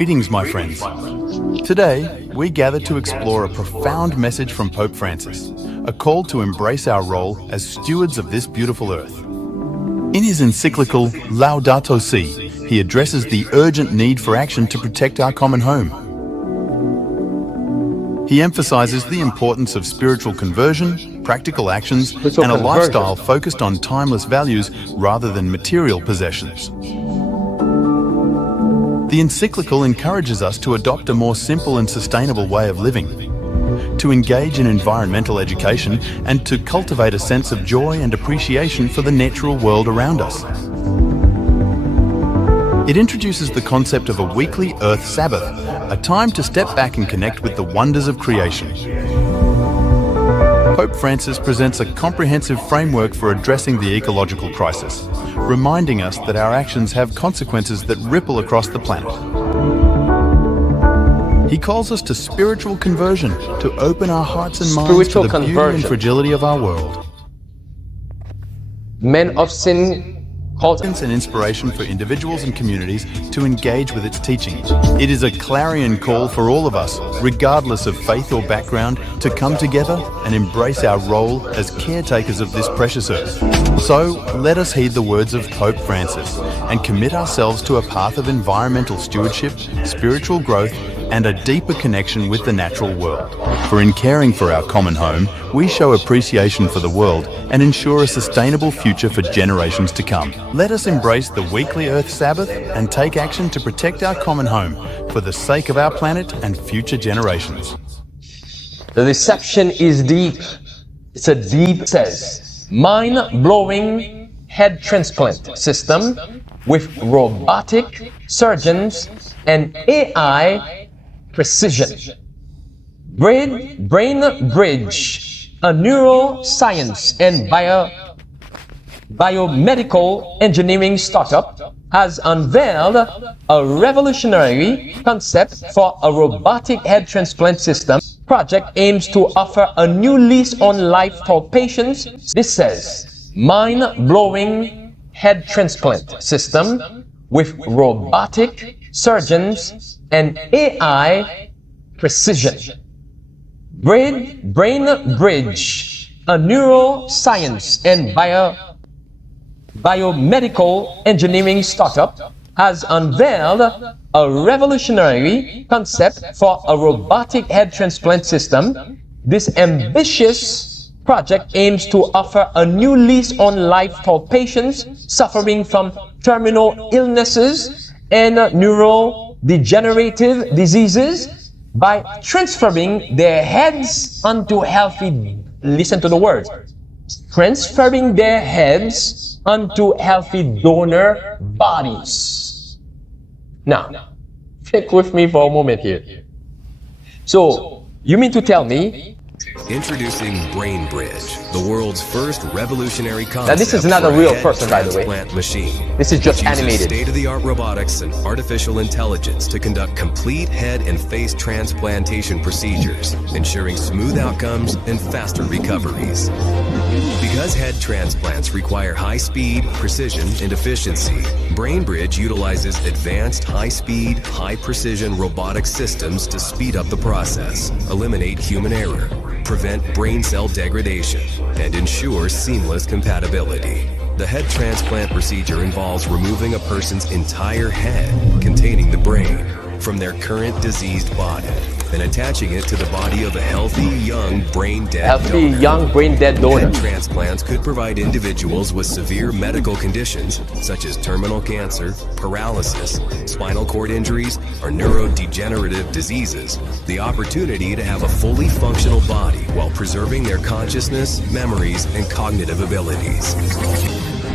Greetings, my friends. Today, we gather to explore a profound message from Pope Francis, a call to embrace our role as stewards of this beautiful earth. In his encyclical Laudato Si, he addresses the urgent need for action to protect our common home. He emphasizes the importance of spiritual conversion, practical actions, and a lifestyle focused on timeless values rather than material possessions. The encyclical encourages us to adopt a more simple and sustainable way of living, to engage in environmental education, and to cultivate a sense of joy and appreciation for the natural world around us. It introduces the concept of a weekly Earth Sabbath, a time to step back and connect with the wonders of creation. Pope Francis presents a comprehensive framework for addressing the ecological crisis, reminding us that our actions have consequences that ripple across the planet. He calls us to spiritual conversion, to open our hearts and minds to the beauty and fragility of our world. Men of sin calls an inspiration for individuals and communities to engage with its teachings. It is a clarion call for all of us, regardless of faith or background, to come together and embrace our role as caretakers of this precious earth. So, let us heed the words of Pope Francis and commit ourselves to a path of environmental stewardship, spiritual growth, and a deeper connection with the natural world. For in caring for our common home, we show appreciation for the world and ensure a sustainable future for generations to come. Let us embrace the weekly Earth Sabbath and take action to protect our common home for the sake of our planet and future generations. The deception is deep. It's a deep, says, mind-blowing head transplant system with robotic surgeons and AI precision. Brain Bridge, a neuroscience and biomedical engineering startup, has unveiled a revolutionary concept for a robotic head transplant system. Project aims to offer a new lease on life for patients. This says, mind-blowing head transplant system with robotic surgeons and AI precision. Brain Bridge, a neuroscience and biomedical engineering startup, has unveiled a revolutionary concept for a robotic head transplant system. This ambitious project aims to offer a new lease on life for patients suffering from terminal illnesses and neurodegenerative diseases by transferring their heads onto healthy, listen to the words, transferring their heads onto healthy donor bodies. Now, stick with me for a moment here. So, you mean to tell me introducing Brain Bridge, the world's first revolutionary concept. Now this is not a real person, by the way. Machine. This is just animated. State-of-the-art robotics and artificial intelligence to conduct complete head and face transplantation procedures, ensuring smooth outcomes and faster recoveries. Because head transplants require high speed, precision, and efficiency, Brain Bridge utilizes advanced high-speed, high-precision robotic systems to speed up the process, eliminate human error, prevent brain cell degradation, and ensure seamless compatibility. The head transplant procedure involves removing a person's entire head containing the brain from their current diseased body and attaching it to the body of a healthy, young, brain-dead donor. Head transplants could provide individuals with severe medical conditions such as terminal cancer, paralysis, spinal cord injuries, or neurodegenerative diseases the opportunity to have a fully functional body while preserving their consciousness, memories, and cognitive abilities.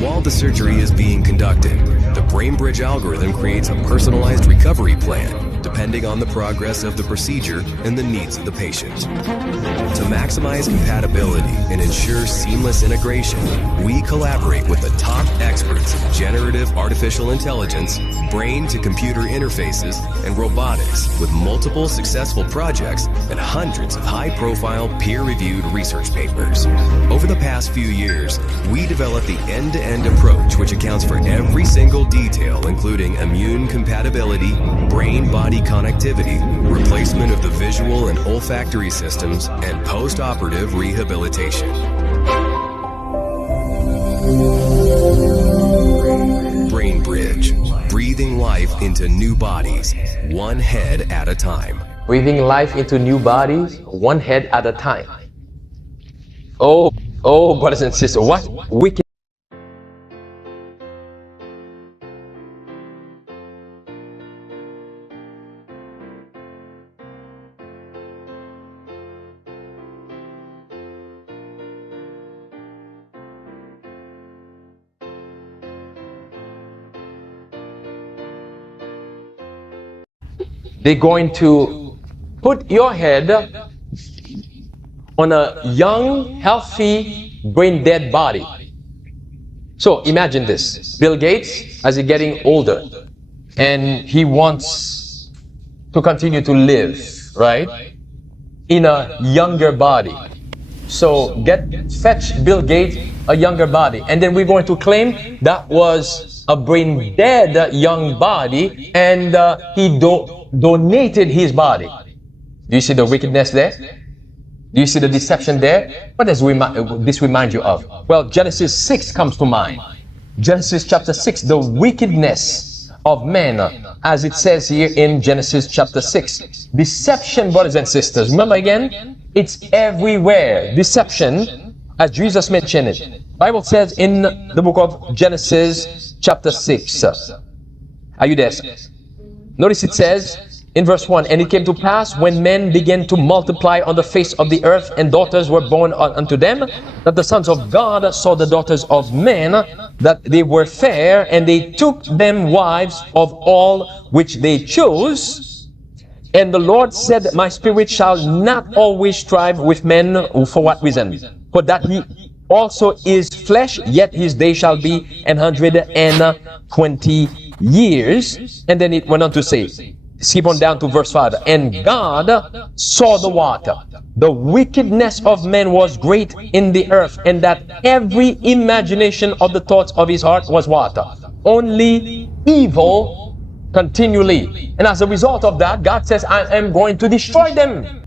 While the surgery is being conducted, the Brain Bridge algorithm creates a personalized recovery plan depending on the progress of the procedure and the needs of the patient. To maximize compatibility and ensure seamless integration, we collaborate with the top experts in generative artificial intelligence, brain-to-computer interfaces, and robotics, with multiple successful projects and hundreds of high-profile peer-reviewed research papers. Over the past few years, we developed the end-to-end approach, which accounts for every single detail, including immune compatibility, brain-body connectivity, replacement of the visual and olfactory systems, and post-operative rehabilitation. Brain Bridge, breathing life into new bodies, one head at a time. Breathing life into new bodies, one head at a time. Oh, brothers and sisters, what wicked. They're going to put your head on a young, healthy, brain-dead body. So imagine this. Bill Gates, as he's getting older, and he wants to continue to live, right, in a younger body. So fetch Bill Gates a younger body, and then we're going to claim that was a brain-dead young body, and he donated his body. Do you see the wickedness there? Do you see the deception there? What does this remind you of? Well, Genesis 6 comes to mind. Genesis chapter 6, the wickedness of men, as it says here in Genesis chapter 6. Deception, brothers and sisters. Remember again, it's everywhere. Deception, as Jesus mentioned it. Bible says in the book of Genesis chapter 6. Are you there? Notice it says in verse 1, and it came to pass when men began to multiply on the face of the earth, and daughters were born unto them, that the sons of God saw the daughters of men, that they were fair, and they took them wives of all which they chose. And the Lord said, my spirit shall not always strive with men. For what reason? For that he also is flesh, yet his day shall be 120 years. And then it went on to say, skip on down to verse 5. And God saw the water. The wickedness of men was great in the earth, and that every imagination of the thoughts of his heart was what? Only evil continually. And as a result of that, God says, I am going to destroy them.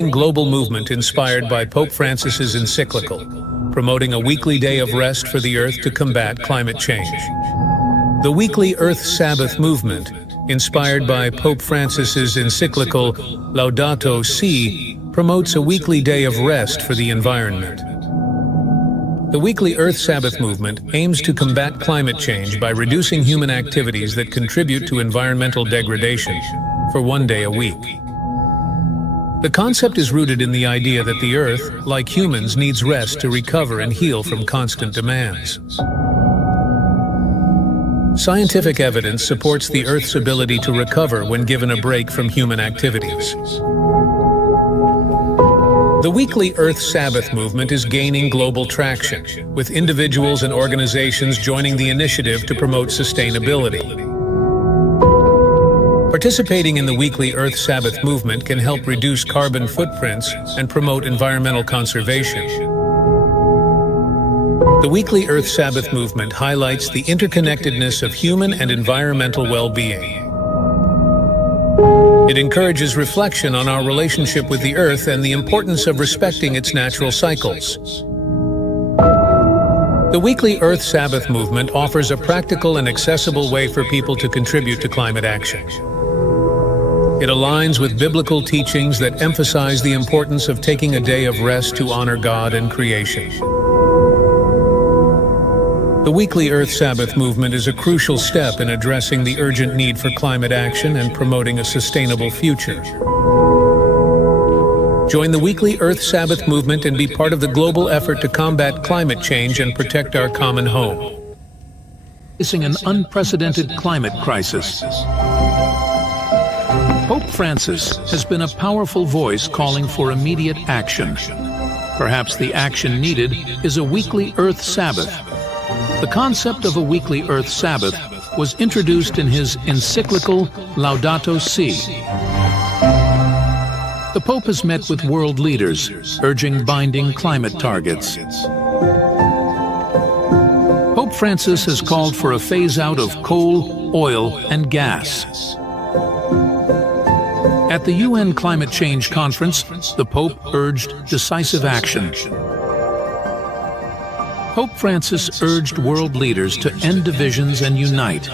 Global movement inspired by Pope Francis's encyclical, promoting a weekly day of rest for the Earth to combat climate change. The weekly Earth Sabbath movement, inspired by Pope Francis's encyclical Laudato Si, promotes a weekly day of rest for the environment. The weekly Earth Sabbath movement aims to combat climate change by reducing human activities that contribute to environmental degradation for one day a week. The concept is rooted in the idea that the Earth, like humans, needs rest to recover and heal from constant demands. Scientific evidence supports the Earth's ability to recover when given a break from human activities. The weekly Earth Sabbath movement is gaining global traction, with individuals and organizations joining the initiative to promote sustainability. Participating in the weekly Earth Sabbath movement can help reduce carbon footprints and promote environmental conservation. The weekly Earth Sabbath movement highlights the interconnectedness of human and environmental well-being. It encourages reflection on our relationship with the Earth and the importance of respecting its natural cycles. The weekly Earth Sabbath movement offers a practical and accessible way for people to contribute to climate action. It aligns with biblical teachings that emphasize the importance of taking a day of rest to honor God and creation. The weekly Earth Sabbath movement is a crucial step in addressing the urgent need for climate action and promoting a sustainable future. Join the weekly Earth Sabbath movement and be part of the global effort to combat climate change and protect our common home. Facing an unprecedented climate crisis, Pope Francis has been a powerful voice calling for immediate action. Perhaps the action needed is a weekly Earth Sabbath. The concept of a weekly Earth Sabbath was introduced in his encyclical Laudato Si. The Pope has met with world leaders, urging binding climate targets. Pope Francis has called for a phase-out of coal, oil, and gas. At the UN Climate Change Conference, the Pope urged decisive action. Pope Francis urged world leaders to end divisions and unite.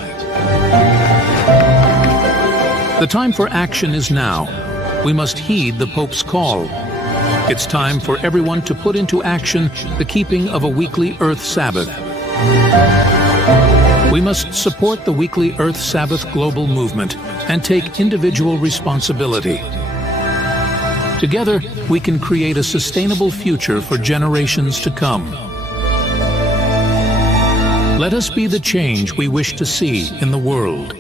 The time for action is now. We must heed the Pope's call. It's time for everyone to put into action the keeping of a weekly Earth Sabbath. We must support the weekly Earth Sabbath global movement and take individual responsibility. Together, we can create a sustainable future for generations to come. Let us be the change we wish to see in the world.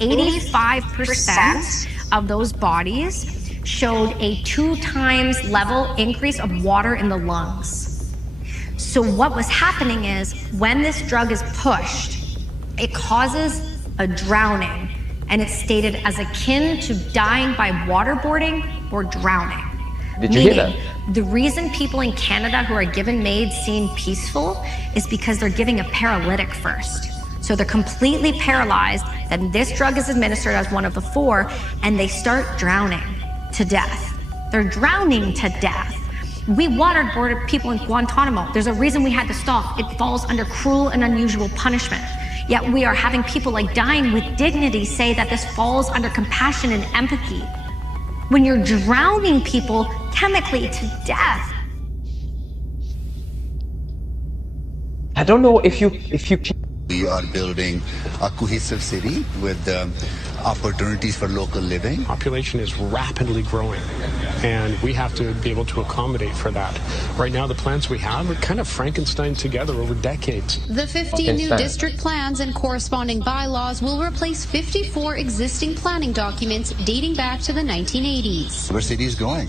%85 of those bodies showed a 2 times level increase of water in the lungs. So what was happening is when this drug is pushed, it causes a drowning, and it's stated as akin to dying by waterboarding or drowning. Did you hear that? The reason people in Canada who are given MAID seem peaceful is because they're giving a paralytic first. So they're completely paralyzed, then this drug is administered as one of the 4, and they start drowning to death. They're drowning to death. We waterboarded people in Guantanamo. There's a reason we had to stop. It falls under cruel and unusual punishment. Yet we are having people like dying with dignity say that this falls under compassion and empathy. When you're drowning people chemically to death. I don't know if you We are building a cohesive city with opportunities for local living. Population is rapidly growing, and we have to be able to accommodate for that. Right now, the plans we have are kind of Frankenstein together over decades. The 50 new district plans and corresponding bylaws will replace 54 existing planning documents dating back to the 1980s. Our city is growing,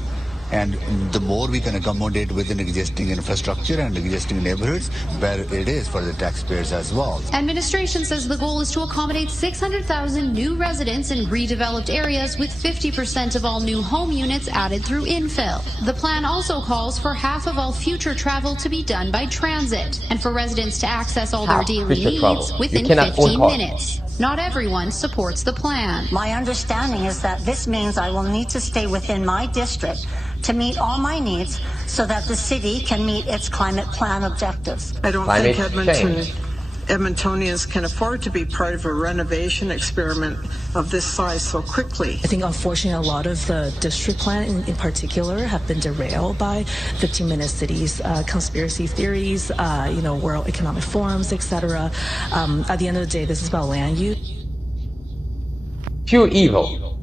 and the more we can accommodate within existing infrastructure and existing neighborhoods, better it is for the taxpayers as well. Administration says the goal is to accommodate 600,000 new residents in redeveloped areas, with 50% of all new home units added through infill. The plan also calls for half of all future travel to be done by transit, and for residents to access all their daily needs within 15 minutes. Not everyone supports the plan. My understanding is that this means I will need to stay within my district to meet all my needs so that the city can meet its climate plan objectives. I don't think Edmontonians can afford to be part of a renovation experiment of this size so quickly. I think unfortunately a lot of the district plan in particular have been derailed by 15-minute cities, conspiracy theories, World Economic Forums, etc. At the end of the day, this is about land use. pure evil.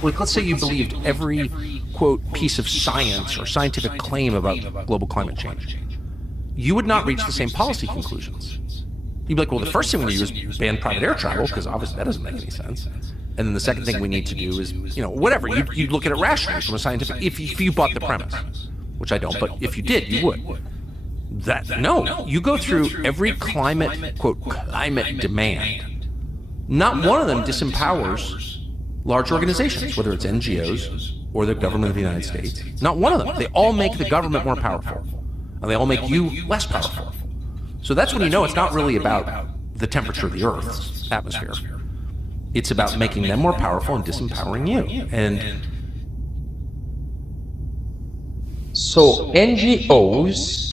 Like, let's say you believed every, quote, piece of science or scientific claim about global climate change. You would not reach the same policy conclusions. You'd be like, well, the first thing we need to do is ban private air travel, because obviously that doesn't make any sense. And then the second thing we need to do is, whatever. You'd look at it rationally from a scientific, if you bought the premise, which I don't, but if you did, you would. No, you go through every climate, quote, climate demand. Not one of them disempowers large organizations, whether it's NGOs or the government of the United States. Not one of them. They all make the government more powerful, and they all make you less powerful. So that's when you know it's not really about the temperature of the Earth's atmosphere. It's about making them more powerful and disempowering you. And so NGOs